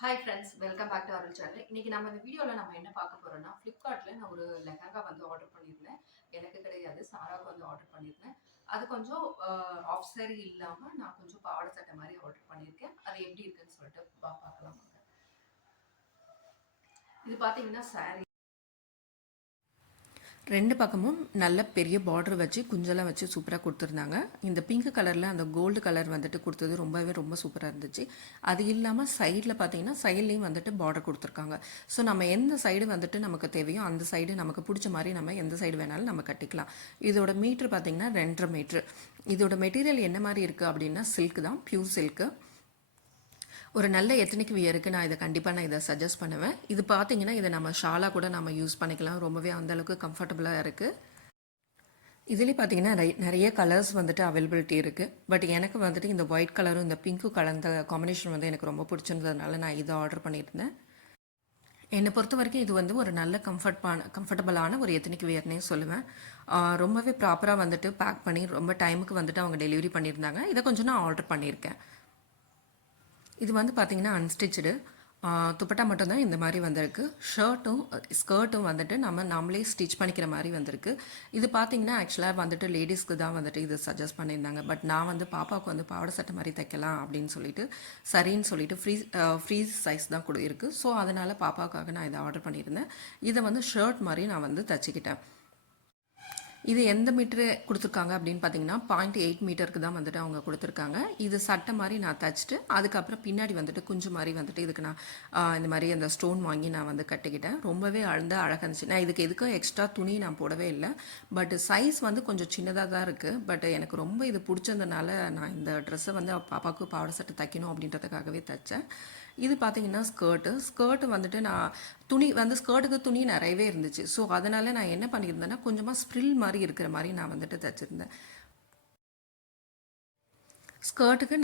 Hi friends, welcome back to our channel. இன்னைக்கு நம்ம இந்த வீடியோவில் நம்ம என்ன பார்க்க போறோம்னா, ஃப்ளிப்கார்ட்டில் நான் ஒரு லெஹங்கா வந்து ஆர்டர் பண்ணியிருந்தேன். எனக்கு கிடையாது, சாராவுக்கு வந்து ஆர்டர் பண்ணியிருந்தேன். அது கொஞ்சம் ஆஃப் சாரி இல்லாமல் நான் கொஞ்சம் பாவாடை சட்டை மாதிரி ஆர்டர் பண்ணியிருக்கேன். அது எப்படி இருக்குன்னு சொல்லிட்டு பார்க்கலாம். இது பார்த்தீங்கன்னா சாரி. ரெண்டு பக்கமும் நல்ல பெரிய பார்டர் வச்சு குஞ்செல்லாம் வச்சு சூப்பராக கொடுத்துருந்தாங்க. இந்த பிங்க் கலரில் அந்த கோல்டு கலர் வந்துட்டு கொடுத்தது ரொம்ப சூப்பராக இருந்துச்சு. அது இல்லாமல் சைடில் பார்த்தீங்கன்னா சைட்லேயும் வந்துட்டு பார்டர் கொடுத்துருக்காங்க. ஸோ நம்ம எந்த சைடு வந்துட்டு நமக்கு தேவையோ அந்த சைடு நமக்கு பிடிச்ச மாதிரி நம்ம எந்த சைடு வேணாலும் நம்ம கட்டிக்கலாம். இதோட மீட்ரு பார்த்தீங்கன்னா 2.5 மீட்ரு. இதோட மெட்டீரியல் என்ன மாதிரி இருக்குது அப்படின்னா சில்க் தான், பியூர் சில்க்கு. ஒரு நல்ல எத்தனிக் வியருக்கு நான் இதை சஜஸ்ட் பண்ணுவேன். இது பார்த்தீங்கன்னா இதை நம்ம ஷாலாக கூட நம்ம யூஸ் பண்ணிக்கலாம். ரொம்பவே அந்தளவுக்கு கம்ஃபர்டபுளாக இருக்குது. இதுலேயே பார்த்தீங்கன்னா நிறைய கலர்ஸ் வந்துட்டு அவைலபிலிட்டி இருக்குது. பட் எனக்கு வந்துட்டு இந்த ஒயிட் கலரும் இந்த பிங்க்கும் கலந்த காம்பினேஷன் வந்து எனக்கு ரொம்ப பிடிச்சிருந்ததுனால நான் இதை ஆர்டர் பண்ணியிருந்தேன். என்னை பொறுத்த வரைக்கும் இது வந்து ஒரு நல்ல கம்ஃபர்டபுளான ஒரு எத்தனிக் வியர்னே சொல்லுவேன். ரொம்பவே ப்ராப்பராக வந்துட்டு பேக் பண்ணி ரொம்ப டைமுக்கு வந்துட்டு அவங்க டெலிவரி பண்ணியிருந்தாங்க. இதை கொஞ்சம் நான் ஆர்டர் பண்ணியிருக்கேன். இது வந்து பார்த்திங்கன்னா அன்ஸ்டிச்சுடு துப்பட்டா மட்டும்தான் இந்த மாதிரி வந்திருக்கு. ஷர்ட்டும் ஸ்கர்ட்டும் வந்துட்டு நம்மளே ஸ்டிச் பண்ணிக்கிற மாதிரி வந்திருக்கு. இது பார்த்திங்கன்னா ஆக்சுவலாக வந்துட்டு லேடிஸ்க்கு தான் வந்துட்டு இது சஜஸ்ட் பண்ணியிருந்தாங்க. பட் நான் வந்து பாப்பாவுக்கு வந்து பாவாடை சட்டை மாதிரி தைக்கலாம் அப்படின்னு சொல்லிட்டு சரின்னு சொல்லிட்டு ஃப்ரீ சைஸ் தான் கூட இருக்குது. ஸோ அதனால் பாப்பாவுக்காக நான் இதை ஆர்டர் பண்ணியிருந்தேன். இதை வந்து ஷர்ட் மாதிரி நான் வந்து தச்சுக்கிட்டேன். இது எந்த மீட்ரு கொடுத்துருக்காங்க அப்படின்னு பார்த்தீங்கன்னா 0.8 மீட்டருக்கு தான் வந்துட்டு அவங்க கொடுத்துருக்காங்க. இது சட்டை மாதிரி நான் தைச்சிட்டு அதுக்கப்புறம் பின்னாடி வந்துட்டு குஞ்சு மாதிரி வந்துட்டு இதுக்கு நான் இந்த மாதிரி அந்த ஸ்டோன் வாங்கி நான் வந்து கட்டிக்கிட்டேன். ரொம்பவே அழகாக இருந்துச்சு. நான் இதுக்கு எதுக்கும் எக்ஸ்ட்ரா துணி நான் போடவே இல்லை. பட் சைஸ் வந்து கொஞ்சம் சின்னதாக தான் இருக்குது. பட் எனக்கு ரொம்ப இது பிடிச்சதுனால நான் இந்த ட்ரெஸ்ஸை வந்து பாப்பாவுக்கு பாவாடை சட்டை தைக்கணும் அப்படின்றதுக்காகவே தைச்சேன். இது பார்த்தீங்கன்னா ஸ்கர்ட்டு வந்துட்டு நான் துணி வந்து ஸ்கர்ட்டுக்கு துணி நிறையவே இருந்துச்சு. ஸோ அதனால் நான் என்ன பண்ணியிருந்தேன்னா கொஞ்சமாக ஸ்ப்ரில் மாதிரி இருக்கிற மாதிரி நான் வந்துட்டு தைச்சிருந்தேன். ஸ்கர்ட்டுக்கு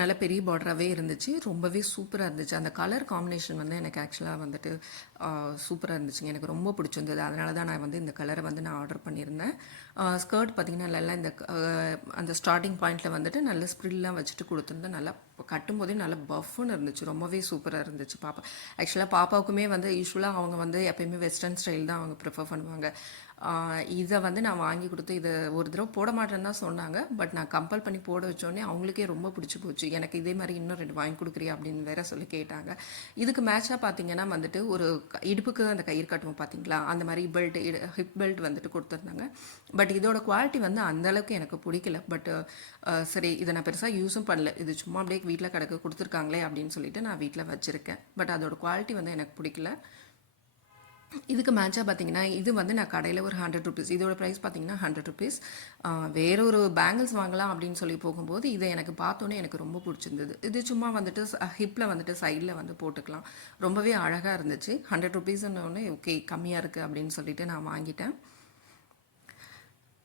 நல்ல பெரிய பார்டராகவே இருந்துச்சு. ரொம்பவே சூப்பராக இருந்துச்சு. அந்த கலர் காம்பினேஷன் வந்து எனக்கு ஆக்சுவலாக வந்துட்டு சூப்பராக இருந்துச்சுங்க. எனக்கு ரொம்ப பிடிச்சிருந்தது. அதனால தான் நான் வந்து இந்த கலரை வந்து நான் ஆர்டர் பண்ணியிருந்தேன். ஸ்கர்ட் பார்த்திங்கன்னா நல்லா இந்த அந்த ஸ்டார்டிங் பாயிண்டில் வந்துட்டு நல்ல ஸ்ப்ரில்லாம் வச்சுட்டு கொடுத்துருந்தேன். நல்லா கட்டும்போதே நல்லா பஃப்னு இருந்துச்சு. ரொம்பவே சூப்பராக இருந்துச்சு. ஆக்சுவலாக பாப்பாவுக்குமே வந்து யூஸ்வலாக அவங்க வந்து எப்போயுமே வெஸ்டர்ன் ஸ்டைல் தான் அவங்க ப்ரிஃபர் பண்ணுவாங்க. இதை வந்து நான் வாங்கி கொடுத்து இதை ஒரு தடவை போட மாட்டேன்னு தான் சொன்னாங்க. பட் நான் கம்பல் பண்ணி போட வச்சோடனே அவங்களுக்கே ரொம்ப பிடிச்சி போச்சு. எனக்கு இதே மாதிரி இன்னும் 2 வாங்கி கொடுக்குறியா அப்படின்னு வேற சொல்லி கேட்டாங்க. இதுக்கு மேட்சாக பார்த்தீங்கன்னா வந்துட்டு ஒரு இடுப்புக்கு அந்த கயிறு கட்டுவோம் பார்த்தீங்களா, அந்த மாதிரி பெல்ட், ஹிப் பெல்ட் வந்துட்டு கொடுத்துருந்தாங்க. பட் இதோட குவாலிட்டி வந்து அந்தளவுக்கு எனக்கு பிடிக்கல. பட் சரி, இதை நான் பெருசாக யூஸும் பண்ணல. இது சும்மா அப்படியே வீட்டில் கிடக்க கொடுத்துருக்காங்களே அப்படின்னு சொல்லிட்டு நான் வீட்டில் வச்சுருக்கேன். பட் அதோட குவாலிட்டி வந்து எனக்கு பிடிக்கல. இதுக்கு மேட்சாக பார்த்தீங்கன்னா இது வந்து நான் கடையில் ஒரு 100 ருபீஸ், இதோட ப்ரைஸ் பார்த்தீங்கன்னா 100 ருபீஸ். வேற ஒரு பேங்கிள்ஸ் வாங்கலாம் அப்படின்னு சொல்லி போகும்போது இதை எனக்கு பார்த்தோன்னே எனக்கு ரொம்ப பிடிச்சிருந்தது. இது சும்மா வந்துட்டு ஹிப்பில் வந்துட்டு சைடில் வந்து போட்டுக்கலாம். ரொம்பவே அழகாக இருந்துச்சு. 100 ருபீஸ்ன்னொன்னே ஓகே கம்மியாக இருக்குது அப்படின்னு சொல்லிட்டு நான் வாங்கிட்டேன்.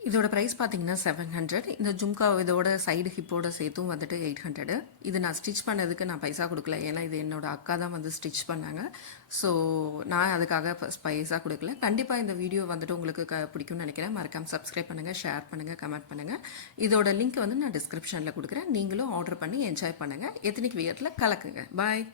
இதோட ப்ரைஸ் பார்த்தீங்கன்னா 700. இந்த ஜும்கா இதோட சைடு ஹிப்போட சேர்த்தும் வந்துட்டு 800. இது நான் ஸ்டிச் பண்ணதுக்கு நான் பைசா கொடுக்கல. ஏன்னா இது என்னோட அக்கா தான் வந்து ஸ்டிச் பண்ணாங்க. ஸோ நான் அதுக்காக பைசா கொடுக்கல. கண்டிப்பாக இந்த வீடியோ வந்துட்டு உங்களுக்கு பிடிக்கும்னு நினைக்கிறேன். மறக்காமல் சப்ஸ்கிரைப் பண்ணுங்கள், ஷேர் பண்ணுங்கள், கமெண்ட் பண்ணுங்கள். இதோட லிங்க் வந்து நான் டிஸ்கிரிப்ஷனில் கொடுக்குறேன். நீங்களும் ஆர்டர் பண்ணி என்ஜாய் பண்ணுங்கள். எத்தனிக் வியரில் கலக்குங்க. பாய்.